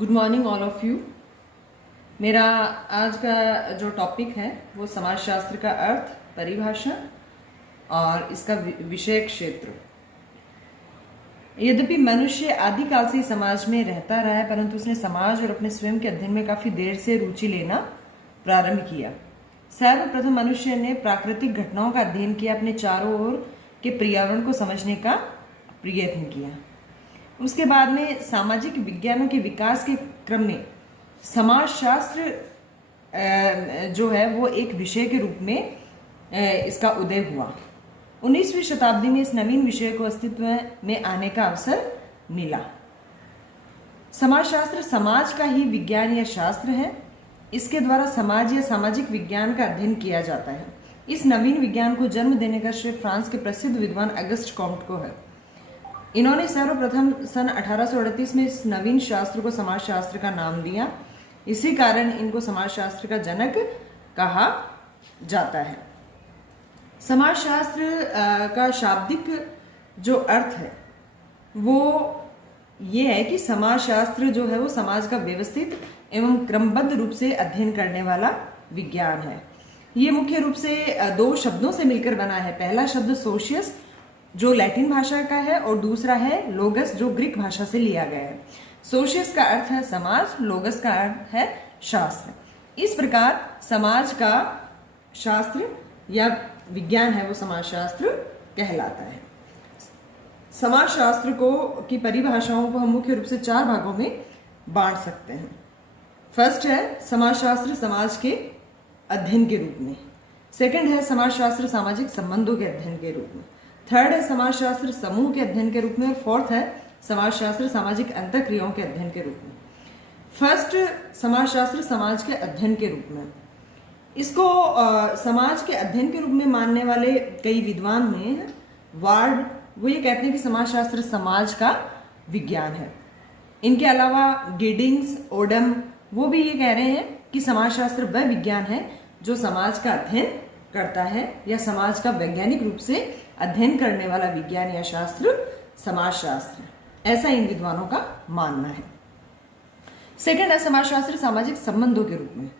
Good morning all of you. मेरा आज का जो टॉपिक है वो समाजशास्त्र का अर्थ, परिभाषा और इसका विषय क्षेत्र। यद्यपि मनुष्य आदिकाल से समाज में रहता रहा है, परंतु उसने समाज और अपने स्वयं के अध्ययन में काफी देर से रुचि लेना प्रारंभ किया। सर्वप्रथम मनुष्य ने प्राकृतिक घटनाओं का अध्ययन किया, अपने चारों ओर के पर्यावरण को समझने का प्रयत्न किया। उसके बाद में सामाजिक विज्ञानों के विकास के क्रम में समाजशास्त्र जो है वो एक विषय के रूप में इसका उदय हुआ। 19वीं शताब्दी में इस नवीन विषय को अस्तित्व में आने का अवसर मिला। समाजशास्त्र समाज का ही विज्ञान या शास्त्र है। इसके द्वारा समाज या सामाजिक विज्ञान का अध्ययन किया जाता है। इस नवीन विज्ञान को जन्म देने का श्रेय फ्रांस के प्रसिद्ध विद्वान अगस्त कॉम्ट को है। इन्होंने सर्वप्रथम सन 1838 में इस नवीन शास्त्र को समाजशास्त्र का नाम दिया। इसी कारण इनको समाजशास्त्र का जनक कहा जाता है। समाजशास्त्र का शाब्दिक जो अर्थ है वो ये है कि समाजशास्त्र जो है वो समाज का व्यवस्थित एवं क्रमबद्ध रूप से अध्ययन करने वाला विज्ञान है। ये मुख्य रूप से दो शब्दों से मिलकर बना है। पहला शब्द सोशियस जो लैटिन भाषा का है और दूसरा है लोगस जो ग्रीक भाषा से लिया गया है। सोशियस का अर्थ है समाज, लोगस का अर्थ है शास्त्र। इस प्रकार समाज का शास्त्र या विज्ञान है वो समाजशास्त्र कहलाता है। समाजशास्त्र को की परिभाषाओं को हम मुख्य रूप से 4 भागों में बांट सकते हैं। फर्स्ट है समाजशास्त्र समाज के अध्ययन के रूप में। सेकंड है समाजशास्त्र सामाजिक संबंधों के अध्ययन के रूप में। थर्ड है समाजशास्त्र समूह के अध्ययन के रूप में। और फोर्थ है समाजशास्त्र सामाजिक अंतःक्रियाओं के अध्ययन के रूप में। फर्स्ट समाजशास्त्र समाज के अध्ययन के रूप में। इसको समाज के अध्ययन के रूप में मानने वाले कई विद्वान में वार्ड वो ये कहते हैं कि समाजशास्त्र समाज का विज्ञान है। इनके अलावा गिडिंग्स, ओडम वो भी ये कह रहे हैं कि समाजशास्त्र वह विज्ञान है जो समाज का अध्ययन करता है या समाज का वैज्ञानिक रूप से अध्ययन करने वाला विज्ञान या शास्त्र समाजशास्त्र, ऐसा इन विद्वानों का मानना है। सेकंड है समाजशास्त्र सामाजिक संबंधों के रूप में।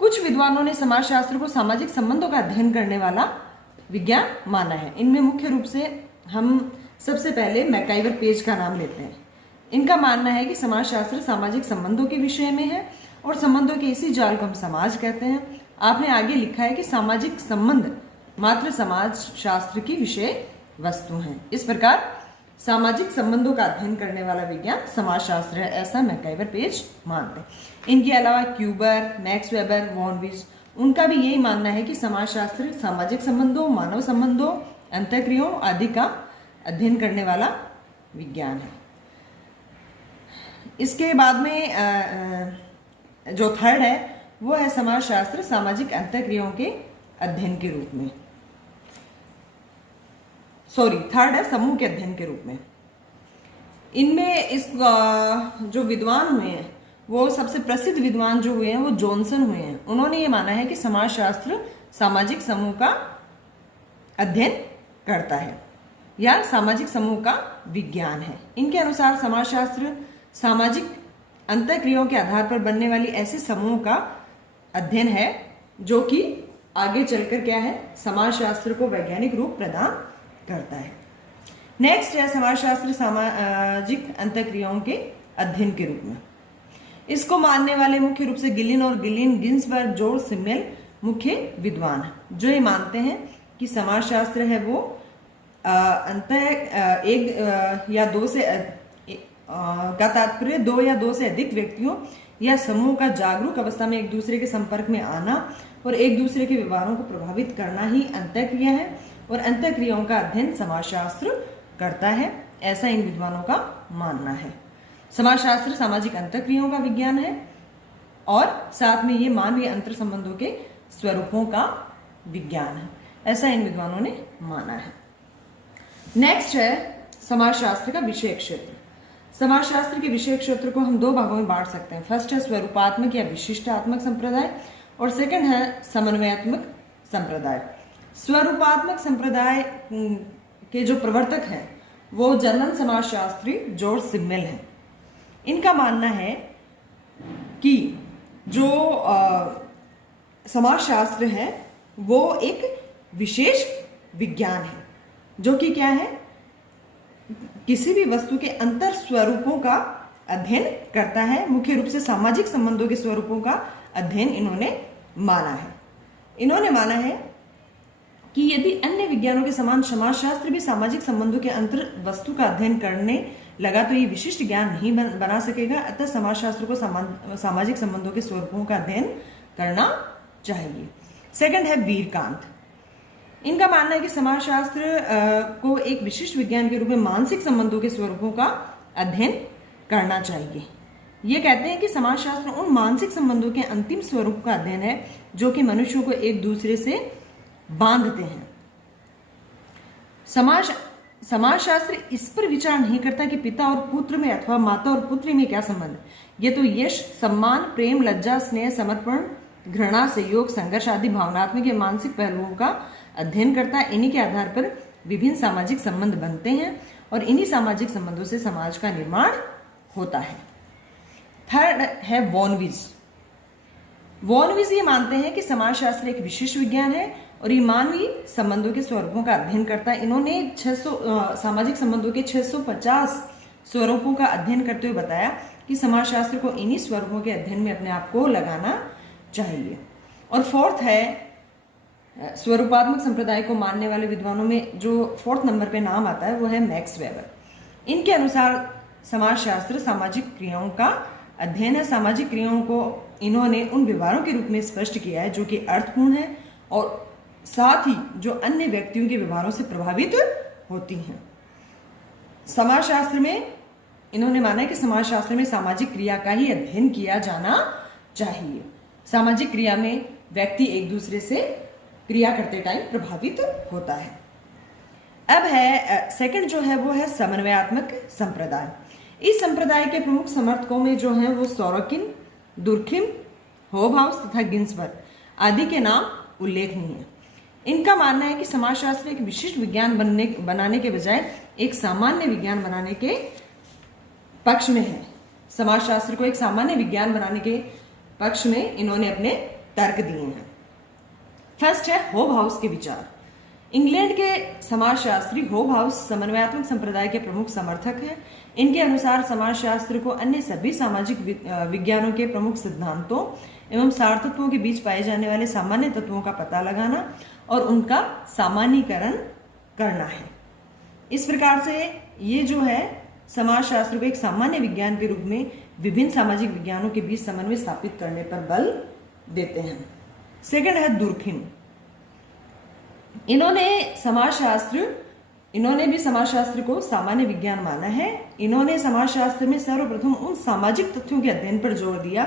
कुछ विद्वानों ने समाजशास्त्र को सामाजिक संबंधों का अध्ययन करने वाला विज्ञान माना है। इनमें मुख्य रूप से हम सबसे पहले मैकाइवर पेज का नाम लेते हैं। इनका मानना है कि समाजशास्त्र सामाजिक संबंधों के विषय में है और संबंधों के इसी जाल को हम समाज कहते हैं। आपने आगे लिखा है कि सामाजिक संबंध मात्र समाज शास्त्र की विषय वस्तु हैं। इस प्रकार सामाजिक संबंधों का अध्ययन करने वाला विज्ञान समाजशास्त्र है, ऐसा मैकाइवर पेज मानते हैं। इनके अलावा क्यूबर, मैक्स वेबर, वॉन विज उनका भी यही मानना है कि समाजशास्त्र सामाजिक संबंधों, मानव संबंधों, अंतःक्रियाओं आदि का अध्ययन करने वाला विज्ञान है। इसके बाद में जो थर्ड है वो है समाजशास्त्र सामाजिक अंतःक्रियाओं के अध्ययन के रूप में। थर्ड है समूह के अध्ययन के रूप में। इनमें इस जो विद्वान हुए हैं वो सबसे प्रसिद्ध विद्वान जो हुए हैं वो जॉनसन हुए हैं। उन्होंने ये माना है कि समाजशास्त्र सामाजिक समूह का अध्ययन करता है या सामाजिक समूह का विज्ञान है। इनके अनुसार समाजशास्त्र सामाजिक अंतःक्रियाओं के आधार पर बनने वाली ऐसे समूह का अध्ययन है जो कि आगे चलकर क्या है, समाजशास्त्र को वैज्ञानिक रूप प्रदान करता है। नेक्स्ट है समाजशास्त्र सामाजिक अंतःक्रियाओं के अध्ययन के रूप में। इसको मानने वाले मुख्य रूप से गिलिन और गिन्सबर्ग, जॉर्ज सिमेल मुख्य विद्वान हैं जो ये मानते हैं कि समाजशास्त्र है वो एक या दो से का तात्पर्य 2 या 2 से अधिक व्यक्तियों या समूह का जागरूक अवस्था में एक दूसरे के संपर्क में आना और एक दूसरे के व्यवहारों को प्रभावित करना ही अंतःक्रिया है और अंतःक्रियाओं का अध्ययन समाजशास्त्र करता है, ऐसा इन विद्वानों का मानना है। समाजशास्त्र सामाजिक अंतःक्रियाओं का विज्ञान है और साथ में ये मानवीय अंतर संबंधों के स्वरूपों का विज्ञान है, ऐसा इन विद्वानों ने माना है। नेक्स्ट है समाजशास्त्र का विषय क्षेत्र। समाजशास्त्र के विषय क्षेत्र को हम 2 भागों में बांट सकते हैं। फर्स्ट है स्वरूपात्मक या विशिष्टात्मक संप्रदाय और सेकंड है समन्वयात्मक संप्रदाय। स्वरूपात्मक संप्रदाय के जो प्रवर्तक हैं वो जर्मन समाजशास्त्री जॉर्ज सिमेल हैं। इनका मानना है कि जो समाजशास्त्र है वो एक विशेष विज्ञान है जो कि क्या है, किसी भी वस्तु के अंतर स्वरूपों का अध्ययन करता है। मुख्य रूप से सामाजिक संबंधों के स्वरूपों का अध्ययन इन्होंने माना है। इन्होंने माना है कि यदि अन्य विज्ञानों के समान समाजशास्त्र भी सामाजिक संबंधों के अंतर वस्तु का अध्ययन करने लगा तो ये विशिष्ट ज्ञान नहीं बना सकेगा। अतः समाजशास्त्र को सामाजिक संबंधों के स्वरूपों का अध्ययन करना चाहिए। सेकंड है वीरकांत। इनका मानना है कि समाजशास्त्र को एक विशिष्ट विज्ञान के रूप में मानसिक संबंधों के स्वरूपों का अध्ययन करना चाहिए। ये कहते हैं कि समाजशास्त्र उन मानसिक संबंधों के अंतिम स्वरूप का अध्ययन है जो कि मनुष्यों को एक दूसरे से बांधते हैं। समाजशास्त्र इस पर विचार नहीं करता कि पिता और पुत्र में अथवा माता और पुत्री में क्या संबंध है। ये तो यश, सम्मान, प्रेम, लज्जा, स्नेह, समर्पण, घृणा, सहयोग, संघर्ष आदि भावनात्मक या मानसिक पहलुओं का अध्ययन करता है। इन्हीं के आधार पर विभिन्न सामाजिक संबंध बनते हैं और इन्हीं सामाजिक संबंधों से समाज का निर्माण होता है। थर्ड है वॉनविज। वॉनविज ये मानते हैं कि समाजशास्त्र एक विशिष्ट विज्ञान है और ये मानवीय संबंधों के स्वरूपों का अध्ययन करता है। इन्होंने 600 सामाजिक संबंधों के 650 स्वरूपों का अध्ययन करते हुए बताया कि समाजशास्त्र को इन्हीं स्वरूपों के अध्ययन में अपने आप को लगाना चाहिए। और फोर्थ है स्वरूपात्मक संप्रदाय को मानने वाले विद्वानों में जो फोर्थ नंबर पे नाम आता है वो है मैक्स वेबर। इनके अनुसार समाजशास्त्र सामाजिक क्रियाओं का अध्ययन है। सामाजिक क्रियाओं को इन्होंने उन व्यवहारों के रूप में स्पष्ट किया है जो कि अर्थपूर्ण है और साथ ही जो अन्य व्यक्तियों के व्यवहारों से प्रभावित होती हैं। समाजशास्त्र में इन्होंने माना है कि समाजशास्त्र में सामाजिक क्रिया का ही अध्ययन किया जाना चाहिए। सामाजिक क्रिया में व्यक्ति एक दूसरे से क्रिया करते टाइम प्रभावित होता है। अब है सेकंड जो है वो है समन्वयात्मक संप्रदाय। इस संप्रदाय के प्रमुख समर्थकों में जो है वो सोरोकिन, दुर्खिम, होबहाउस तथा गिन्सबर्ग आदि के नाम उल्लेखनीय है। इनका मानना है कि समाजशास्त्र एक विशिष्ट विज्ञान बनाने के बजाय एक सामान्य विज्ञान बनाने के पक्ष में है। समाजशास्त्र को एक सामान्य विज्ञान बनाने के पक्ष में इन्होंने अपने तर्क दिए हैं। फर्स्ट है होबहाउस के विचार। इंग्लैंड के समाजशास्त्री होबहाउस समन्वयात्मक संप्रदाय के प्रमुख समर्थक हैं। इनके अनुसार समाजशास्त्र को अन्य सभी सामाजिक विज्ञानों के प्रमुख सिद्धांतों एवं सार तत्वों के बीच पाए जाने वाले सामान्य तत्वों का पता लगाना और उनका सामान्यीकरण करना है। इस प्रकार से ये जो है समाजशास्त्र को एक सामान्य विज्ञान के रूप में विभिन्न सामाजिक विज्ञानों के बीच समन्वय स्थापित करने पर बल देते हैं। सेकंड है दुर्खिम। इन्होंने भी समाजशास्त्र को सामान्य विज्ञान माना है। इन्होंने समाजशास्त्र में सर्वप्रथम उन सामाजिक तथ्यों के अध्ययन पर जोर दिया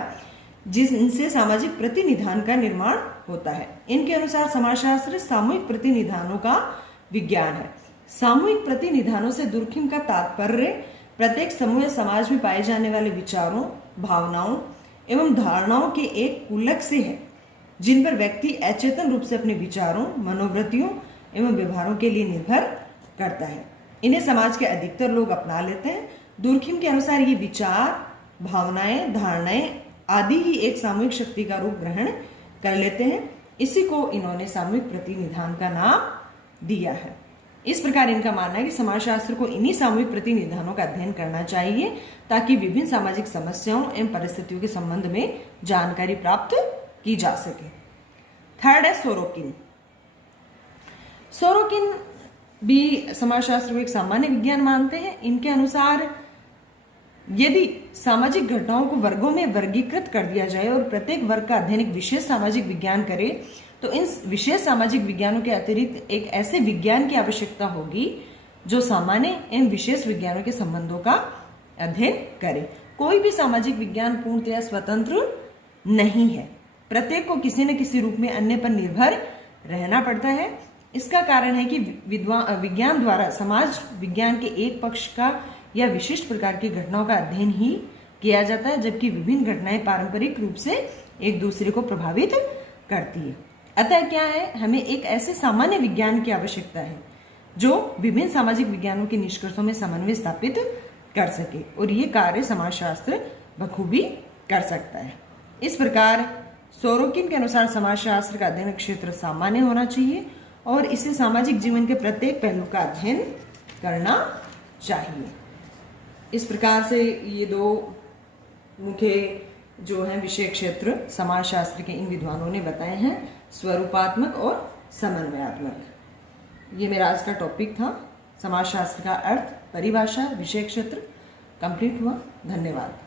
जिनसे सामाजिक प्रतिनिधान का निर्माण होता है। इनके अनुसार समाजशास्त्र सामूहिक प्रतिनिधानों का विज्ञान है। सामूहिक प्रतिनिधानों से दुर्खिम का तात्पर्य प्रत्येक समूह या समाज में पाए जाने वाले विचारों, भावनाओं एवं धारणाओं के एक कुलक से है जिन पर व्यक्ति अचेतन रूप से अपने विचारों, मनोवृत्तियों एवं व्यवहारों के लिए निर्भर करता है। इन्हें समाज के अधिकतर लोग अपना लेते हैं। दुर्खिम के अनुसार ये विचार, भावनाएं, धारणाएं आदि ही एक सामूहिक शक्ति का रूप ग्रहण कर लेते हैं। इसी को इन्होंने सामूहिक प्रतिनिधान का नाम दिया है। इस प्रकार इनका मानना है कि समाजशास्त्र को इन्हीं सामूहिक प्रतिनिधानों का अध्ययन करना चाहिए ताकि विभिन्न सामाजिक समस्याओं एवं परिस्थितियों के संबंध में जानकारी प्राप्त की जा सके। थर्ड है सोरोकिन। सोरोकिन भी समाजशास्त्र को एक सामान्य विज्ञान मानते हैं। इनके अनुसार यदि सामाजिक घटनाओं को वर्गों में वर्गीकृत कर दिया जाए और प्रत्येक वर्ग का अध्ययन एक विशेष सामाजिक विज्ञान करे तो इन विशेष सामाजिक विज्ञानों के अतिरिक्त एक ऐसे विज्ञान की आवश्यकता होगी जो सामान्य एवं विशेष विज्ञानों के संबंधों का अध्ययन करे। कोई भी सामाजिक विज्ञान पूर्णतया स्वतंत्र नहीं है। प्रत्येक को किसी न किसी रूप में अन्य पर निर्भर रहना पड़ता है। इसका कारण है कि विज्ञान द्वारा समाज विज्ञान के एक पक्ष का या विशिष्ट प्रकार की घटनाओं का अध्ययन ही किया जाता है, जबकि विभिन्न घटनाएं पारंपरिक रूप से एक दूसरे को प्रभावित करती है। अतः क्या है, हमें एक ऐसे सामान्य विज्ञान की आवश्यकता है जो विभिन्न सामाजिक विज्ञानों के निष्कर्षों में समन्वय स्थापित कर सके, और ये कार्य समाजशास्त्र बखूबी कर सकता है। इस प्रकार सोरोकिन के अनुसार समाजशास्त्र का अध्ययन क्षेत्र सामान्य होना चाहिए और इसे सामाजिक जीवन के प्रत्येक पहलू का अध्ययन करना चाहिए। इस प्रकार से ये दो मुख्य जो है विषय क्षेत्र समाजशास्त्र के इन विद्वानों ने बताए हैं, स्वरूपात्मक और समन्वयात्मक। ये मेरा आज का टॉपिक था, समाजशास्त्र का अर्थ, परिभाषा, विषय क्षेत्र कंप्लीट हुआ। धन्यवाद।